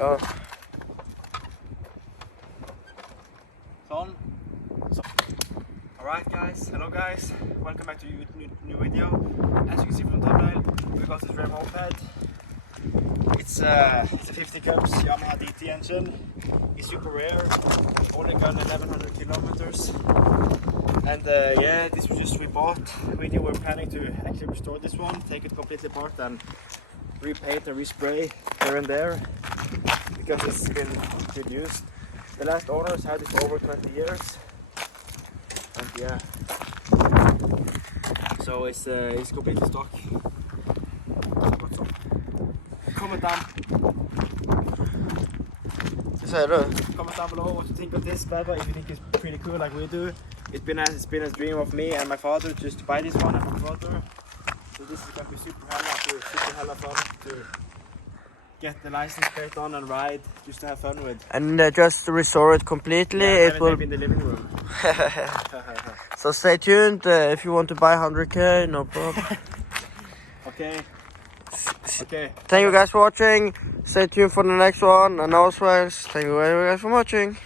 Ja. Sånn. Alright guys, hello guys, welcome back to a new video. As you can see from the thumbnail, we got this rare moped. It's a 50 cubs Yamaha DT engine. It's super rare, only got 1100 kilometers. And yeah, this was just we bought. We were planning to actually restore this one, take it completely apart and repaint and respray here and there because it's been good used. The last owners had it for over 20 years. And yeah, so it's completely stock. Comment down. Comment down below what you think of this bad boy. If you think it's pretty cool like we do. It's been a dream of me and my father just to buy this one and my brother. So this is gonna be super hella fun to get the license plate on and ride, just to have fun with. And just to restore it completely, Yeah, it will be in the living room. So stay tuned if you want to buy 100k, no problem. Okay. Okay. Thank you guys for watching. Stay tuned for the next one. And also, thank you guys for watching.